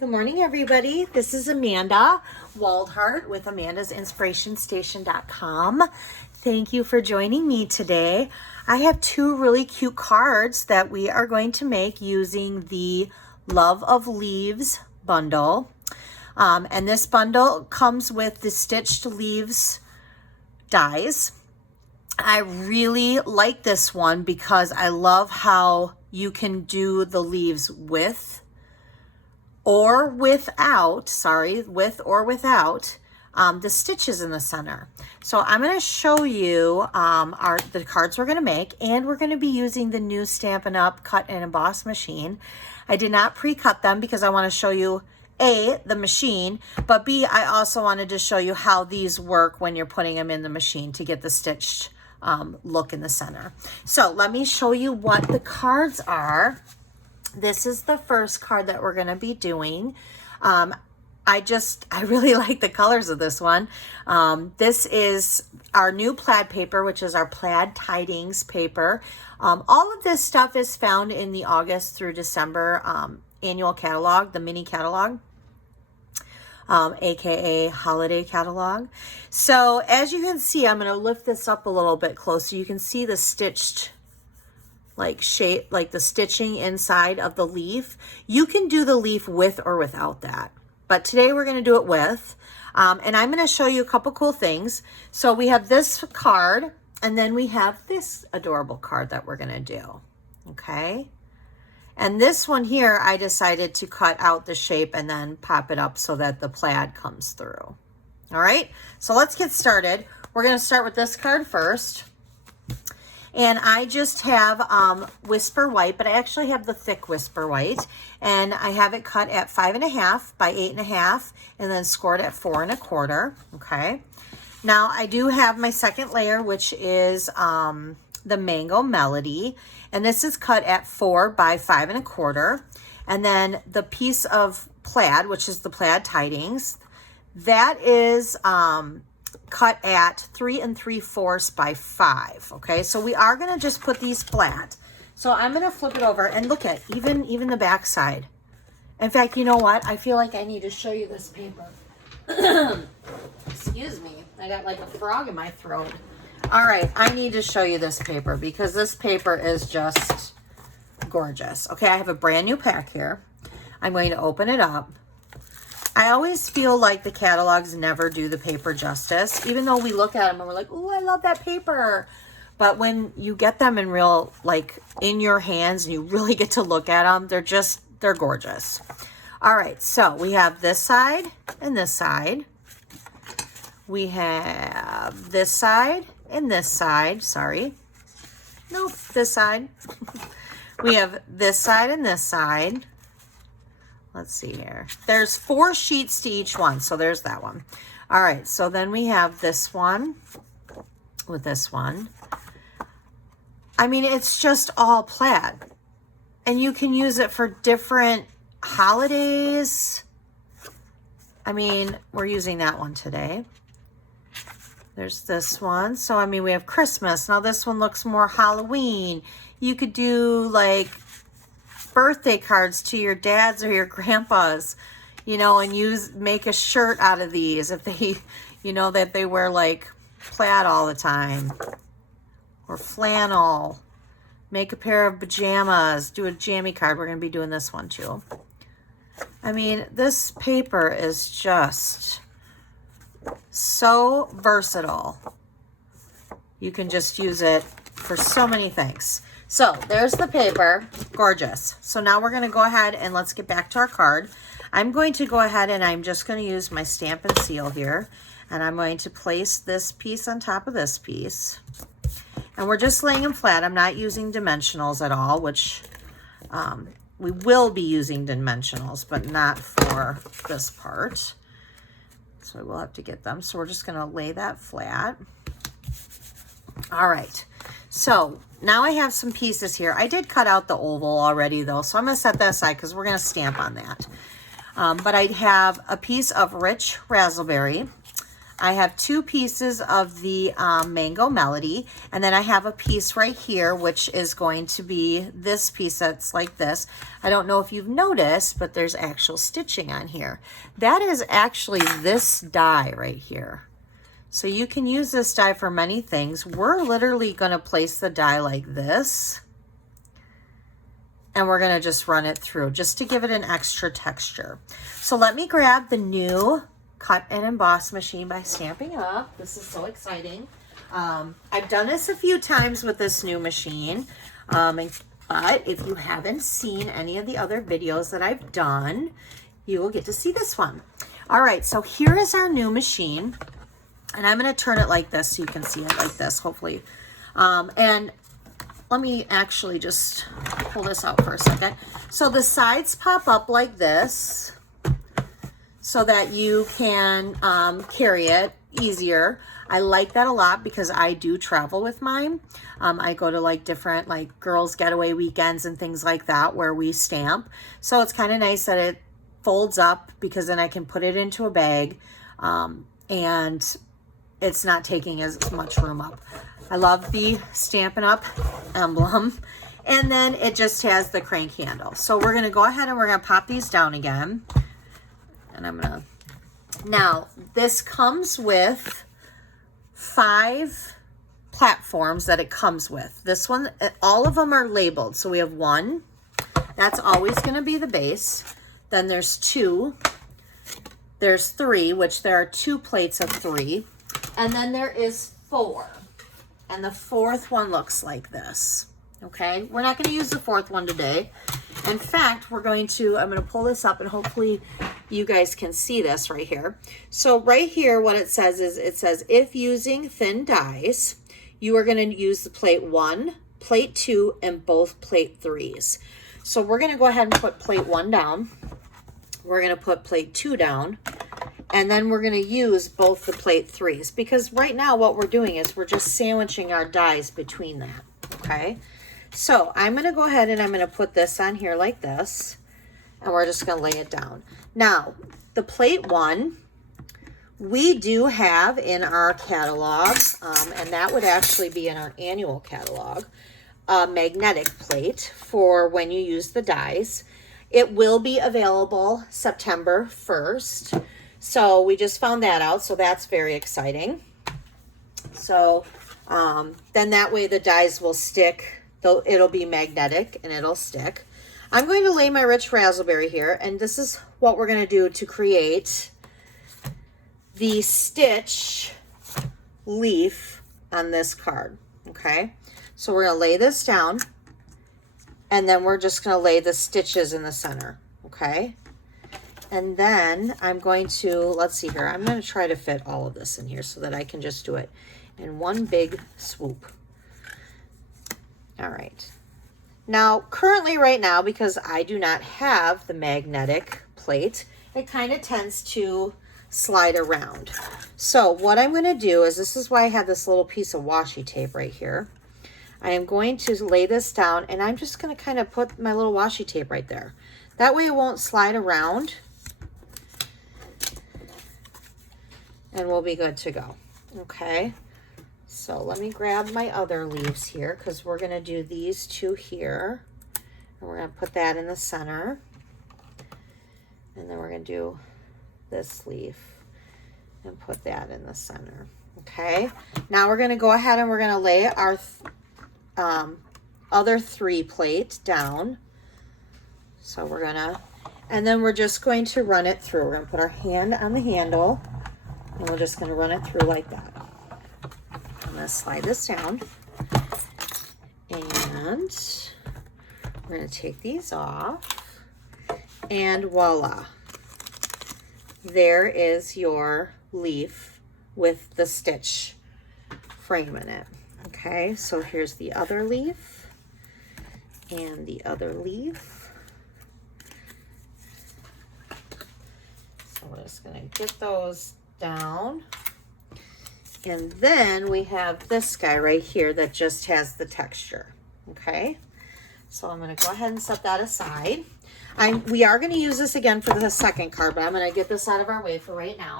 Good morning, everybody. This is Amanda Waldhart with Amanda'sInspirationStation.com. Thank you for joining me today. I have two really cute cards that we are going to make using the Love of Leaves bundle. And this bundle comes with the Stitched Leaves dies. I really like this one because I love how you can do the leaves with or without the stitches in the center. So I'm going to show you the cards we're going to make, and we're going to be using the new Stampin' Up! Cut and Emboss machine. I did not pre-cut them because I want to show you A, the machine, but B, I also wanted to show you how these work when you're putting them in the machine to get the stitched look in the center. So let me show you what the cards are. This is the first card that we're going to be doing. I really like the colors of this one. This is our new plaid paper, which is our plaid tidings paper. All of this stuff is found in the August through December annual catalog, the mini catalog, aka holiday catalog. So as you can see, I'm going to lift this up a little bit closer. You can see the stitched shape, like the stitching inside of the leaf. You can do the leaf with or without that, but today we're going to do it with. And I'm going to show you a couple cool things. So we have this card, and then we have this adorable card that we're going to do. Okay. And this one here, I decided to cut out the shape and then pop it up so that the plaid comes through. All right. So let's get started. We're going to start with this card first. And I just have Whisper White, but I actually have the thick Whisper White, and I have it cut at 5.5 by 8.5, and then scored at 4 1/4. Okay. Now I do have my second layer, which is the Mango Melody, and this is cut at 4 by 5 1/4, and then the piece of plaid, which is the plaid tidings, that is cut at 3 3/4 by 5. Okay, so we are going to just put these flat. So I'm going to flip it over and look at even the back side. In fact, you know what? I feel like I need to show you this paper. Excuse me. I got like a frog in my throat. All right, I need to show you this paper because this paper is just gorgeous. Okay, I have a brand new pack here. I'm going to open it up. I always feel like the catalogs never do the paper justice, even though we look at them and we're like, oh, I love that paper. But when you get them in real, like in your hands, and you really get to look at them, they're gorgeous. All right, so we have this side and this side. We have this side and this side. Sorry. Nope, this side. We have this side and this side. Let's see here. There's 4 sheets to each one. So there's that one. All right. So then we have this one with this one. I mean, it's just all plaid. And you can use it for different holidays. I mean, we're using that one today. There's this one. So, I mean, we have Christmas. Now this one looks more Halloween. You could do like birthday cards to your dads or your grandpas, you know, and make a shirt out of these if they, you know, that they wear like plaid all the time, or flannel. Make a pair of pajamas, do a jammy card. We're going to be doing this one too. I mean, this paper is just so versatile. You can just use it for so many things. So there's the paper, gorgeous. So now we're going to go ahead and let's get back to our card. I'm going to go ahead and I'm just going to use my Stampin' Seal here. And I'm going to place this piece on top of this piece. And we're just laying them flat. I'm not using dimensionals at all, which we will be using dimensionals, but not for this part. So we'll have to get them. So we're just going to lay that flat. All right. So now I have some pieces here. I did cut out the oval already though, so I'm going to set that aside because we're going to stamp on that. But I have a piece of rich raspberry. I have 2 pieces of the Mango Melody, and then I have a piece right here, which is going to be this piece that's like this. I don't know if you've noticed, but there's actual stitching on here. That is actually this die right here. So you can use this die for many things. We're literally going to place the die like this, and we're going to just run it through just to give it an extra texture. So let me grab the new Cut and Emboss machine by Stampin' Up. This is so exciting. I've done this a few times with this new machine, but if you haven't seen any of the other videos that I've done, you will get to see this one. All right, so here is our new machine, and I'm going to turn it like this so you can see it like this, hopefully. And let me actually just pull this out for a second. So the sides pop up like this, so that you can carry it easier. I like that a lot because I do travel with mine. I go to like different like girls getaway weekends and things like that where we stamp. So it's kind of nice that it folds up because then I can put it into a bag and it's not taking as much room up. I love the Stampin' Up emblem. And then it just has the crank handle. So we're gonna go ahead and we're gonna pop these down again. And I'm gonna, now this comes with 5 platforms that it comes with. This one, all of them are labeled. So we have 1, that's always gonna be the base. Then there's 2, there's 3, which there are 2 plates of 3. And then there is 4. And the 4th one looks like this. Okay, we're not gonna use the 4th one today. In fact, I'm gonna pull this up and hopefully you guys can see this right here. So right here, what it says is, it says, if using thin dies, you are gonna use the plate 1, plate 2, and both plate 3s. So we're gonna go ahead and put plate 1 down. We're gonna put plate 2 down. And then we're gonna use both the plate 3s because right now what we're doing is we're just sandwiching our dies between that, okay? So I'm gonna go ahead and I'm gonna put this on here like this, and we're just gonna lay it down. Now, the plate 1, we do have in our catalog, and that would actually be in our annual catalog, a magnetic plate for when you use the dies. It will be available September 1st. So we just found that out, so that's very exciting. So then that way the dies will stick, though it'll be magnetic and it'll stick. I'm going to lay my rich razzleberry here, and this is what we're going to do to create the stitch leaf on this card, okay? So we're going to lay this down, and then we're just going to lay the stitches in the center, okay? And then I'm going to, let's see here, I'm going to try to fit all of this in here so that I can just do it in one big swoop. All right. Now, currently right now, because I do not have the magnetic plate, it kind of tends to slide around. So what I'm going to do is, this is why I have this little piece of washi tape right here. I am going to lay this down, and I'm just going to kind of put my little washi tape right there. That way it won't slide around, and we'll be good to go. Okay. So let me grab my other leaves here because we're going to do these 2 here. And we're going to put that in the center. And then we're going to do this leaf and put that in the center. Okay. Now we're going to go ahead and we're going to lay our other 3 plate down. So we're going to, and then we're just going to run it through. We're going to put our hand on the handle, and we're just going to run it through like that. I'm going to slide this down, and we're going to take these off, and voila, there is your leaf with the stitch frame in it. Okay, so here's the other leaf and the other leaf. So we're just going to get those down. And then we have this guy right here that just has the texture, okay? So I'm going to go ahead and set that aside. We are going to use this again for the second card, but I'm going to get this out of our way for right now.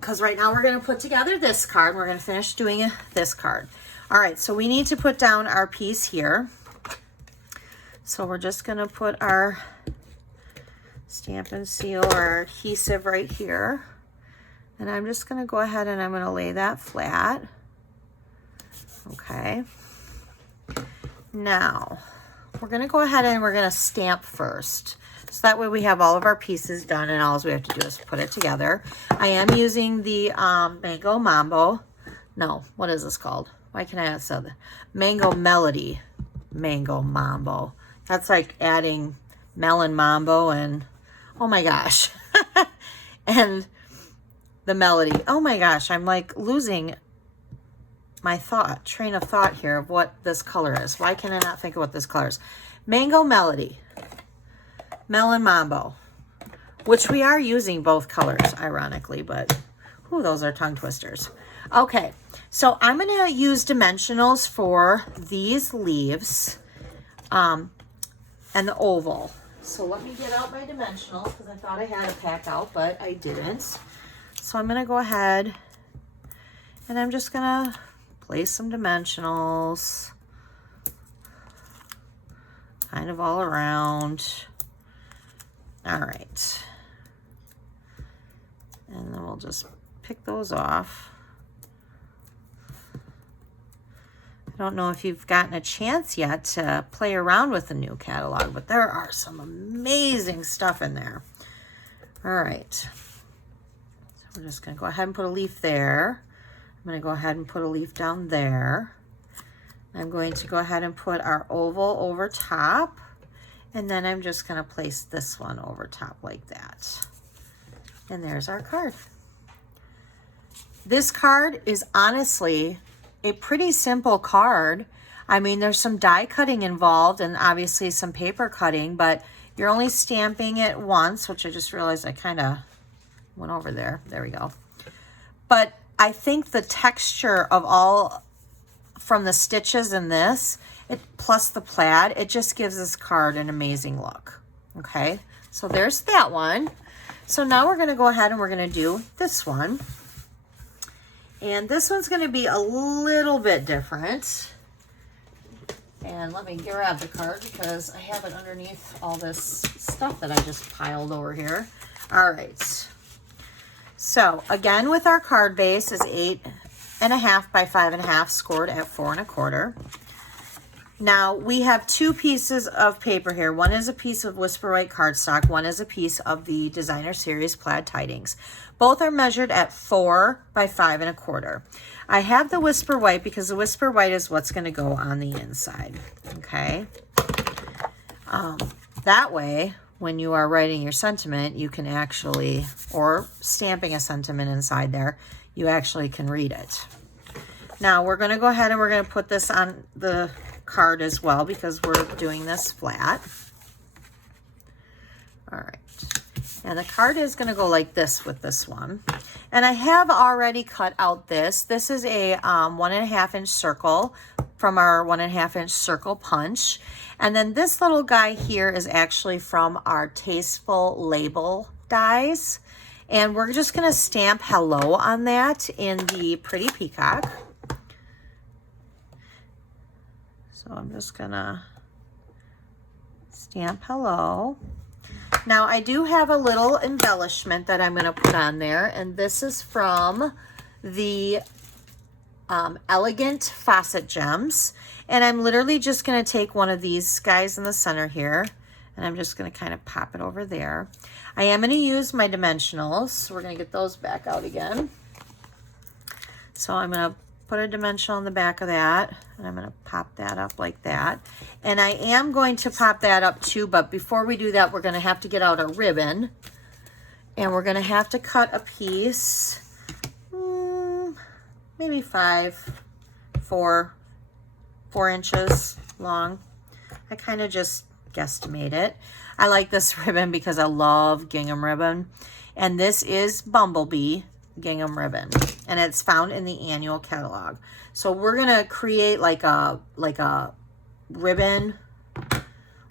because right now we're going to put together this card. We're going to finish doing this card. All right, so we need to put down our piece here. So we're just going to put our Stampin' Seal or our adhesive right here. And I'm just going to go ahead and I'm going to lay that flat. Okay. Now, we're going to go ahead and we're going to stamp first. So that way we have all of our pieces done and all we have to do is put it together. I am using the Mango Mambo. No, what is this called? Why can I not say that? Mango Melody. Mango Mambo. That's like adding melon mambo and, oh my gosh. And the melody. Oh my gosh, I'm like losing my train of thought here of what this color is. Why can I not think of what this color is? Mango Melody. Melon Mambo, which we are using both colors, ironically, but ooh, those are tongue twisters. Okay, so I'm going to use dimensionals for these leaves and the oval. So let me get out my dimensionals because I thought I had a pack out, but I didn't. So I'm going to go ahead and I'm just going to place some dimensionals kind of all around. All right, and then we'll just pick those off. I don't know if you've gotten a chance yet to play around with the new catalog, but there are some amazing stuff in there. All right, so we're just going to go ahead and put a leaf there. I'm going to go ahead and put a leaf down there. I'm going to go ahead and put our oval over top. And then I'm just going to place this one over top like that. And there's our card. This card is honestly a pretty simple card. I mean, there's some die cutting involved and obviously some paper cutting, but you're only stamping it once, which I just realized I kind of went over there. There we go. But I think the texture of all from the stitches in this, plus the plaid, it just gives this card an amazing look. Okay, so there's that one. So now we're going to go ahead and we're going to do this one. And this one's going to be a little bit different. And let me grab the card because I have it underneath all this stuff that I just piled over here. All right. So again, with our card base is 8.5 by 5.5 scored at 4 1/4. Now we have two pieces of paper here. One is a piece of Whisper White cardstock. One is a piece of the Designer Series Plaid Tidings. Both are measured at 4 by 5 1/4. I have the Whisper White because the Whisper White is what's going to go on the inside. Okay. That way, when you are writing your sentiment, you can actually, or stamping a sentiment inside there, you actually can read it. Now we're going to go ahead and we're going to put this on the card as well because we're doing this flat. All right. And the card is going to go like this with this one. And I have already cut out this. This is a 1.5 inch circle from our 1.5 inch circle punch. And then this little guy here is actually from our Tasteful Label dies. And we're just going to stamp hello on that in the Pretty Peacock. So I'm just going to stamp hello. Now I do have a little embellishment that I'm going to put on there. And this is from the Elegant Faucet Gems. And I'm literally just going to take one of these guys in the center here. And I'm just going to kind of pop it over there. I am going to use my dimensionals. So we're going to get those back out again. So I'm going to put a dimensional in the back of that. And I'm going to pop that up like that. And I am going to pop that up too. But before we do that, we're going to have to get out a ribbon. And we're going to have to cut a piece. Maybe 4 inches long. I kind of just guesstimate it. I like this ribbon because I love gingham ribbon. And this is Bumblebee gingham ribbon. And it's found in the annual catalog. So we're going to create like a ribbon,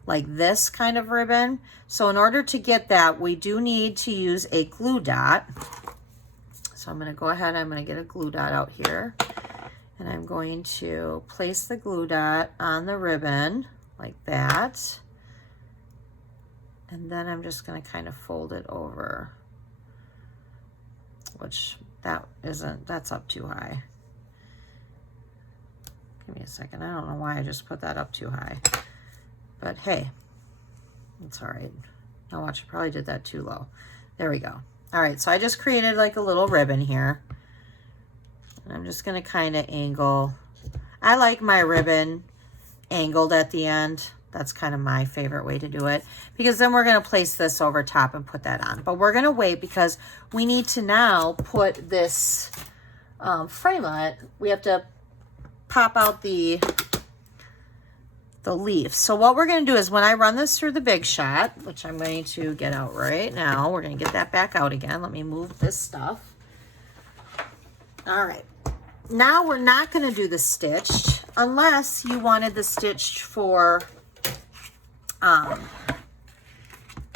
like this kind of ribbon. So in order to get that, we do need to use a glue dot. So So I'm going to go ahead, I'm going to get a glue dot out here, and I'm going to place the glue dot on the ribbon like that. And then I'm just going to kind of fold it over, which that's up too high. Give me a second. I don't know why I just put that up too high, but hey, it's all right. Now watch, I probably did that too low. There we go. All right, so I just created like a little ribbon here. And I'm just gonna kind of angle. I like my ribbon angled at the end. That's kind of my favorite way to do it, because then we're gonna place this over top and put that on. But we're gonna wait because we need to now put this framelit. We have to pop out the leaf. So what we're going to do is when I run this through the Big Shot, which I'm going to get out right now, we're going to get that back out again. Let me move this stuff. All right. Now we're not going to do the stitched unless you wanted the stitched for,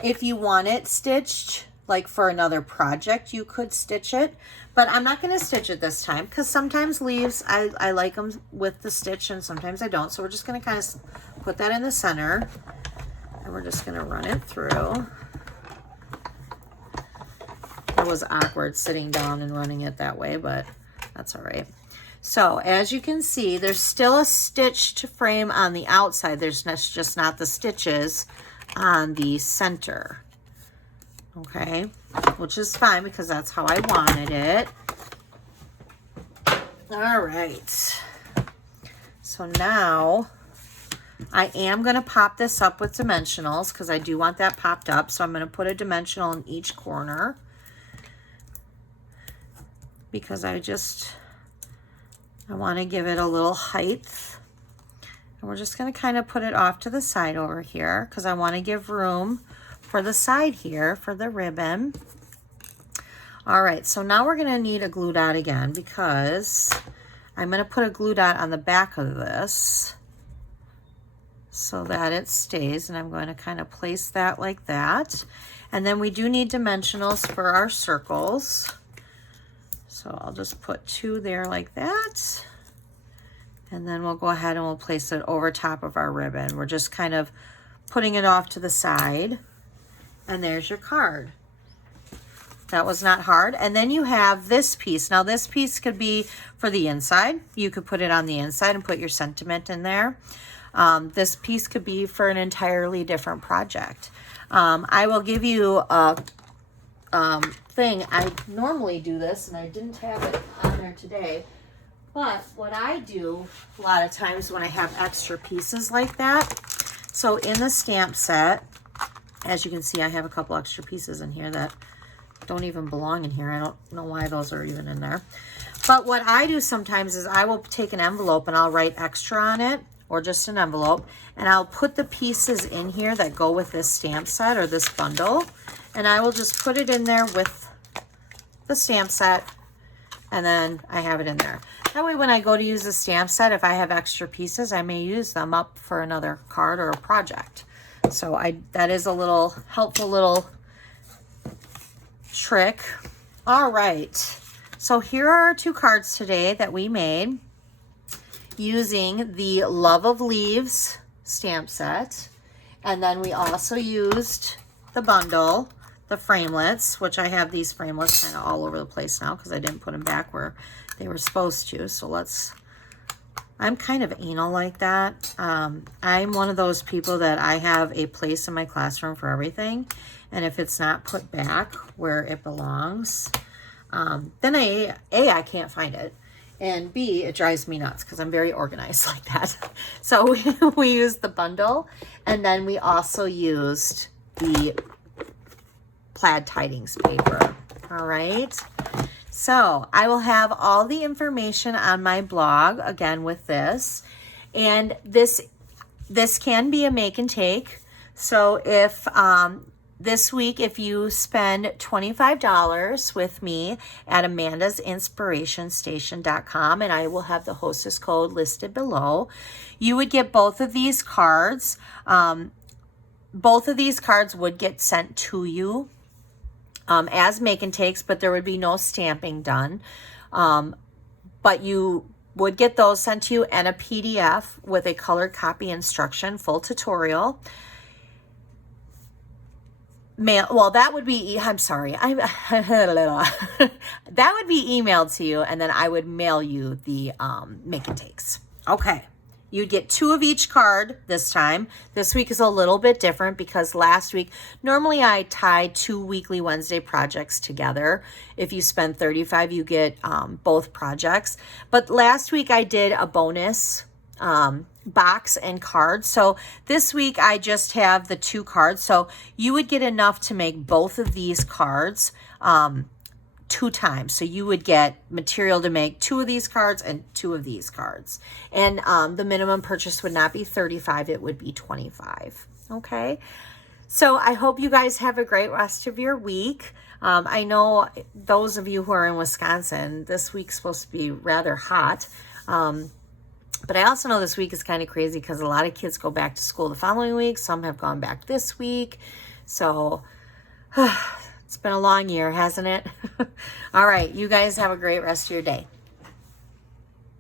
if you want it stitched, like for another project, you could stitch it. But I'm not going to stitch it this time because sometimes leaves, I like them with the stitch and sometimes I don't. So we're just going to kind of put that in the center and we're just going to run it through. It was awkward sitting down and running it that way, but that's all right. So as you can see, there's still a stitched frame on the outside. There's just not the stitches on the center. Okay, which is fine because that's how I wanted it. All right. So now I am going to pop this up with dimensionals because I do want that popped up. So I'm going to put a dimensional in each corner because I want to give it a little height. And we're just going to kind of put it off to the side over here because I want to give room for the side here for the ribbon. All right, so now we're gonna need a glue dot again because I'm gonna put a glue dot on the back of this so that it stays, and I'm going to kind of place that like that. And then we do need dimensionals for our circles. So I'll just put 2 there like that. And then we'll go ahead and we'll place it over top of our ribbon. We're just kind of putting it off to the side. And there's your card. That was not hard. And then you have this piece. Now this piece could be for the inside. You could put it on the inside and put your sentiment in there. This piece could be for an entirely different project. I will give you a thing. I normally do this and I didn't have it on there today. But what I do a lot of times when I have extra pieces like that. So in the stamp set, as you can see, I have a couple extra pieces in here that don't even belong in here. I don't know why those are even in there. But what I do sometimes is I will take an envelope and I'll write extra on it, or just an envelope, and I'll put the pieces in here that go with this stamp set or this bundle, and I will just put it in there with the stamp set, and then I have it in there. That way when I go to use the stamp set, if I have extra pieces, I may use them up for another card or a project. So that is a little helpful little trick. All right. So here are our 2 cards today that we made using the Love of Leaves stamp set. And then we also used the bundle, the framelits, which I have these framelits kind of all over the place now because I didn't put them back where they were supposed to. So I'm kind of anal like that. I'm one of those people that I have a place in my classroom for everything. And if it's not put back where it belongs, then I can't find it. And B, it drives me nuts because I'm very organized like that. So we used the bundle, and then we also used the plaid tidings paper. All right. So I will have all the information on my blog again with this, and this can be a make and take. So if this week, if you spend $25 with me at amandasinspirationstation.com, and I will have the hostess code listed below, you would get both of these cards. Both of these cards would get sent to you as make and takes, but there would be no stamping done. But you would get those sent to you and a PDF with a colored copy instruction, full tutorial. Mail, well, that would be, I'm sorry, that would be emailed to you, and then I would mail you the make and takes. Okay. You'd get 2 of each card this time. This week is a little bit different because last week, normally I tie 2 weekly Wednesday projects together. If you spend $35, you get both projects. But last week I did a bonus box and cards. So this week I just have the 2 cards. So you would get enough to make both of these cards 2 times. So you would get material to make 2 of these cards and 2 of these cards. And the minimum purchase would not be $35, it would be $25. Okay. So I hope you guys have a great rest of your week. I know those of you who are in Wisconsin, this week's supposed to be rather hot. But I also know this week is kind of crazy because a lot of kids go back to school the following week. Some have gone back this week. So it's been a long year, hasn't it? All right. You guys have a great rest of your day.